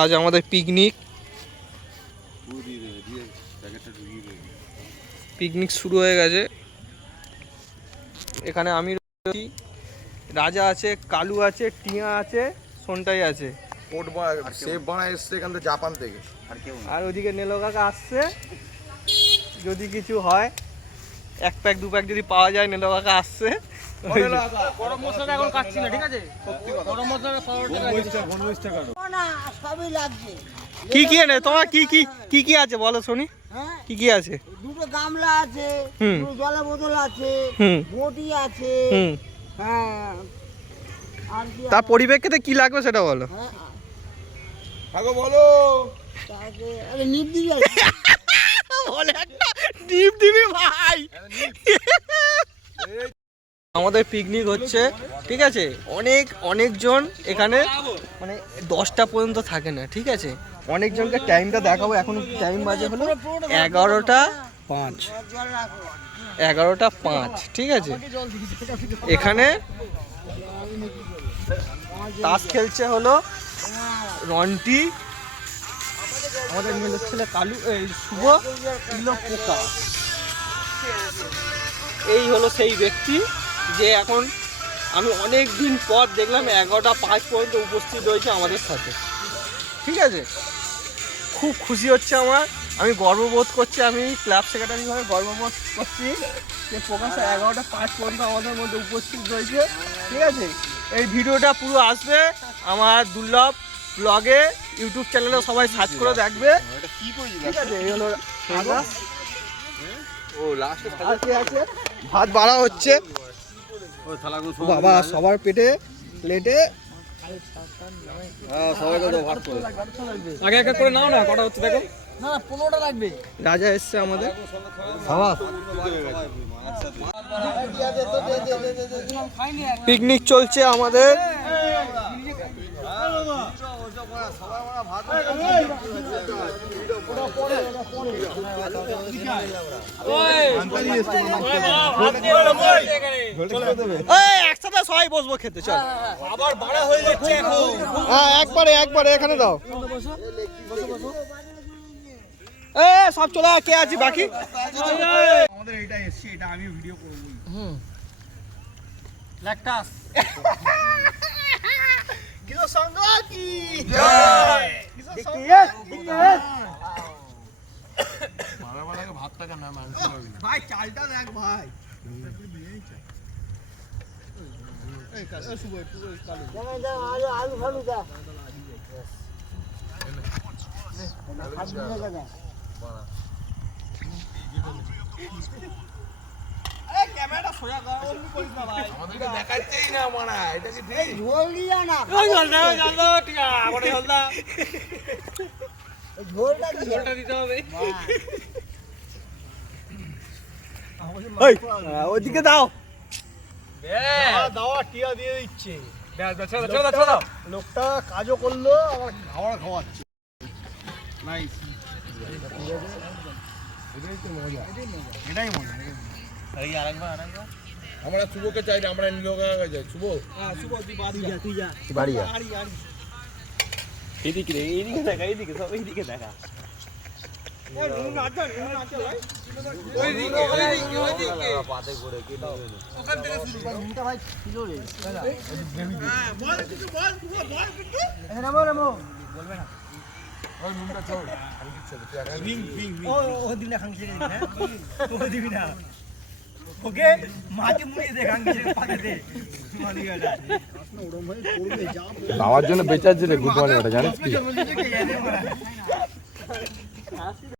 আজ আমাদের পিকনিক শুরু হয়ে গেছে। এখানে আমি রয়েছি, রাজা আছে, কালু আছে, টিয়া আছে, সোনটাই আছে। জাপান থেকে আর ওদিকে নেলো কাকা আসছে, যদি কিছু হয় 1 প্যাক 2 প্যাক যদি পাওয়া যায়। নেলো কাকা আসছে। গরম মশলাটা এখন কাটছি না, ঠিক আছে? গরম মশলাটা সবই লাগছে। কি কি এনে তোমার কি আছে বলো শুনি। কি কি আছে? দুটো গামলা আছে, দুটো জলের বোতল আছে, বটি আছে। হ্যাঁ, আর কি তার পরিপ্রেক্ষিতে কি লাগবে সেটা বলো। আগো বলো। আরে নিপ দিবি বলে একটা ডিপ দিবি ভাই। আমাদের পিকনিক হচ্ছে, ঠিক আছে? অনেকজন এখানে, মানে 10টা পর্যন্ত থাকে না, ঠিক আছে? অনেকজনকে টাইমটা দেখাবো। এখন টাইম বাজে হলো 11টা 5, ঠিক আছে? এখানে তাস খেলছে হলো রন্টি, আমাদের মিলের ছেলে কালু, এই শুভ, পোকা। এই হলো সেই ব্যক্তি যে এখন আমি অনেক দিন পর দেখলাম 11টা 5 পর্যন্ত উপস্থিত রয়েছে আমাদের সাথে, ঠিক আছে? খুব খুশি হচ্ছে আমার, আমি গর্ববোধ করছি, আমি ক্লাব সেক্রেটারি হয়ে গর্ববোধ করছি যে প্রকাশ 11টা 5 পর্যন্ত আমাদের মধ্যে উপস্থিত রয়েছে, ঠিক আছে? এই ভিডিওটা পুরো আসবে আমার দুর্লভ ব্লগে, ইউটিউব চ্যানেলে সবাই সার্চ করে দেখবে, ঠিক আছে? এই হলো আছে, ভাত বাড়া হচ্ছে বাবা, সবার পেটে প্লেটে। আগে এক করে নাও না, কটা হচ্ছে দেখো। না 15টা লাগবে। রাজা এসছে আমাদের। পিকনিক চলছে আমাদের। একসাথে সবাই বসবো খেতে, চল। আবার বাড়া হয়ে যাচ্ছে এখন। হ্যাঁ, একবারে এখানে দাও। সব চলে কে আছি বাকি। আমাদের এটা এসছে, এটা আমি ভিডিও করব। ল্যাকটাস কিসো সঙ্গ কি জয়। মারামারাকে ভাতটা কেন মাংস হবে না ভাই, চালটা দেখ ভাই। এই কাছে শুভ একটু কালু আলু ফালু দা। ক্যামেরাটা সোজা কর, অন্য করিস না ভাই। আমাদেরকে দেখাচ্ছেই না মারা, এটা কি ঠিক? ঝোল দিয়া না, জলদা টিকা আবার জলদা ঝোলটা দিতে হবে। ওইদিকে দাও। দাও টিয়া দিয়ে দিচ্ছে। ছোড়া লোকটা কাজও করলো, আবার খাবার খাওয়াচ্ছে। নাইস, এটাই মজা। এই আরেকবার আমরা শুভকে চাই, আমরা নিলোকা যাই। শুভ, হ্যাঁ শুভ, তুই যা বাড়ি যা। এইদিকে দেখা, এইদিকে সব এইদিকে দেখা। পাতে করে কি ওখান থেকে শুরু করো। মুটা ভাই ছিল রে। হ্যাঁ, বল কিছু বল, এখানে বল মো বলবে না ওই নুনটা ছোড়, আমি দিচ্ছি তুই ও দিলে খাঙ্গি দিবি না, ও দিবি না। ওকে মাটি মুড়িয়ে দে, খাঙ্গি পাকে দে। মালিগাটা ওরম ভাই করবে যা আমার জন্য বেচার জন্য গুড মর্নিং ওটা জানিস কি?